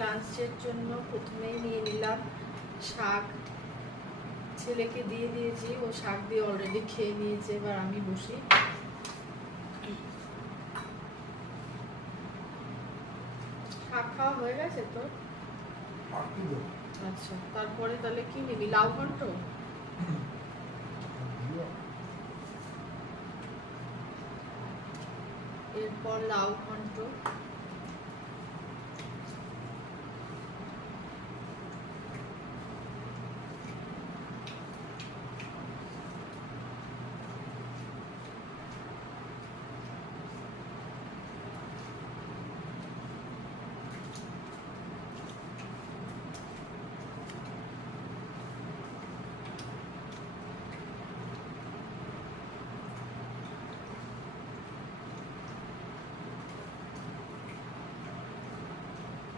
লাঞ্চের জন্য প্রথমেই নিয়ে নিলাম শাক। ছেলেকে দিয়ে দিয়েছি, ও শাক দিয়ে অলরেডি খেয়ে নিয়েছে। এবার আমি বসি। শাক খাওয়া হয়ে গেছে তো? আচ্ছা, তারপরে তাহলে কি নিবি? লাউ ঘন্ট? এরপর লাউ ঘন্ট।